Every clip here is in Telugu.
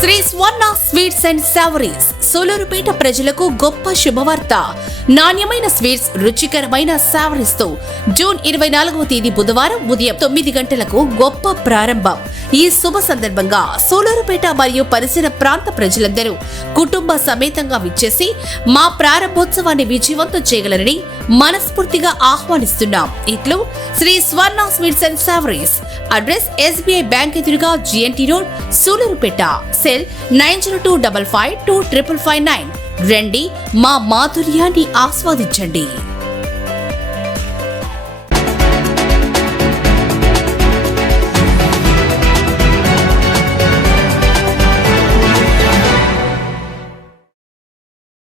శ్రీ స్వర్ణ స్వీట్స్ అండ్ సావరీస్ సూలూరుపేట ప్రజలకు గొప్ప శుభవార్త. నాణ్యమైన స్వీట్స్, రుచికరమైన సావరీస్ తో జూన్ 24వ తేదీ బుధవారం ఉదయం 9 గంటలకు గొప్ప ప్రారంభం. ఈ శుభ సందర్భంగా సూలూరుపేట మరియు పరిసర ప్రాంత ప్రజలందరూ కుటుంబ సమేతంగా విచ్చేసి మా ప్రారంభోత్సవాన్ని విజయవంతం చేయగలరని మనస్ఫూర్తిగా ఆహ్వానిస్తున్నాం. ఇట్లు Shri Swarna sweets and savouries. Address SBI bank ఎదురుగా GNT రోడ్, సూలూరుపేట. సెల్ 9025525559. రండి, మా మాధుర్యాన్ని ఆస్వాదించండి.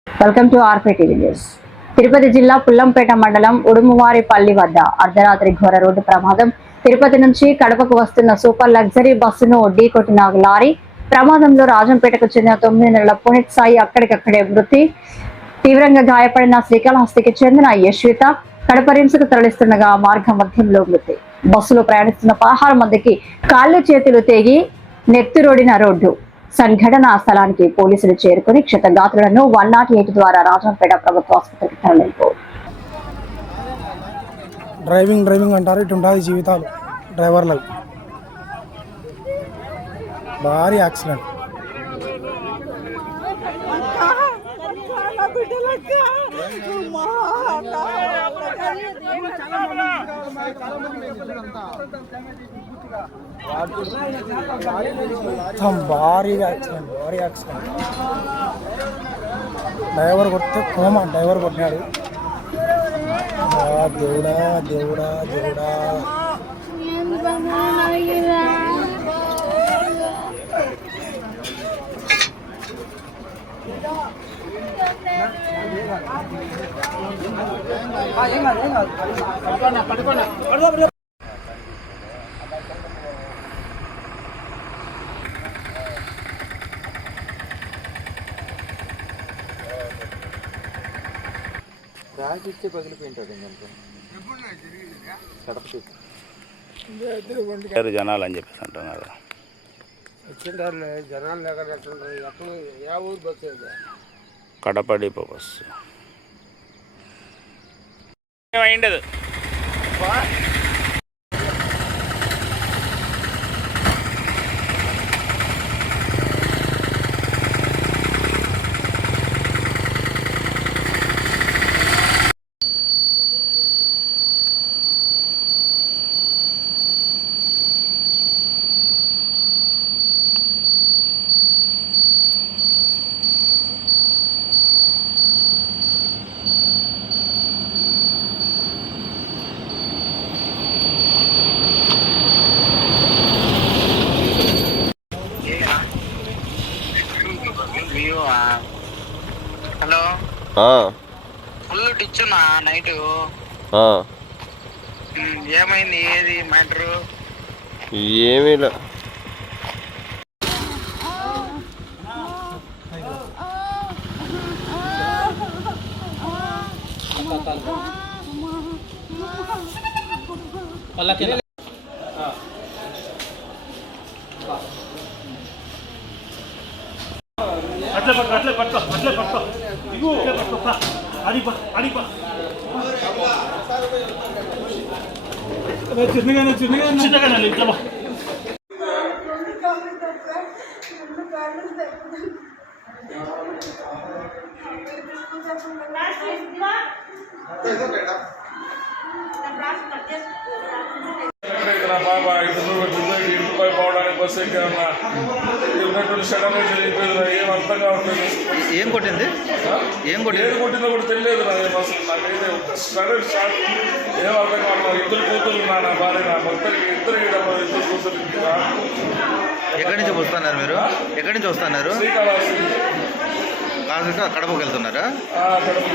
Welcome to RPTV news. Tirupati జిల్లా పుల్లంపేట మండలం ఉడుమువారిపల్లి వద్ద అర్ధరాత్రి ఘోర రోడ్డు ప్రమాదం. తిరుపతి నుంచి కడపకు వస్తున్న సూపర్ లగ్జరీ బస్సును ఢీకొట్టిన లారీ ప్రమాదంలో రాజంపేటకు చెందిన 9 నెలల పునీత్ సాయి అక్కడికక్కడే మృతి. తీవ్రంగా గాయపడిన శ్రీకాళహస్తికి చెందిన యశ్విత కడప రిమ్స్కు తరలిస్తుండగా మార్గ మధ్యంలో మృతి. బస్సులో ప్రయాణిస్తున్న 16 మందికి కాళ్ళు చేతులు తెగి నెత్తురోడిన రోడ్డు. సంఘటనా స్థలానికి పోలీసులు చేరుకుని క్షతగాత్రులను 108 ద్వారా రాజంపేట ప్రభుత్వ ఆసుపత్రికి తరలించారు. డ్రైవింగ్ అంటారు, ఇటు ఉంటుంది జీవితాలు డ్రైవర్లకు. భారీ యాక్సిడెంట్. భారీ యాక్సిడెంట్. డ్రైవర్ కొడితే కోమా, డ్రైవర్ కొట్టినాడు. దేవుడా దేవుడా దేవుడా. రాకిచ్చే పగిలిపోయింటాడు జనాలు అని చెప్పేసి అంటున్నారు. జనాలు లేకపోతే ఏ ఊరు బస్సు కడప డిపో బస్సు ఏమైండదు. హలో, ఫుల్ టిచ్చున్నా నైట్. ఏమైంది, ఏది మ్యాటరు? ఏమీ లే. అట్లే పట్టుకో ఇగో అడిపా చిన్నగా ఇట్లా బాబా ఇంటికి పోవడానికి బస్సు ఎక్కామన్నా సడన్ గా జరిగిపోయింది. ఏం అర్థం కావట్లేదు. ఏం కొట్టిందో కూడా తెలియదు. నాకైతే సడన్ షాక్. ఏం అర్థం కావట్లేదు. ఇద్దరు కూతురు నా భార్య, నా భర్తకి ఇద్దరు కూతురు. ఎక్కడి నుంచి వస్తున్నారు మీరు? ఎక్కడి నుంచి వస్తున్నారు? శ్రీకాళహస్తి. కడపకి వెళ్తున్నారా? కడప.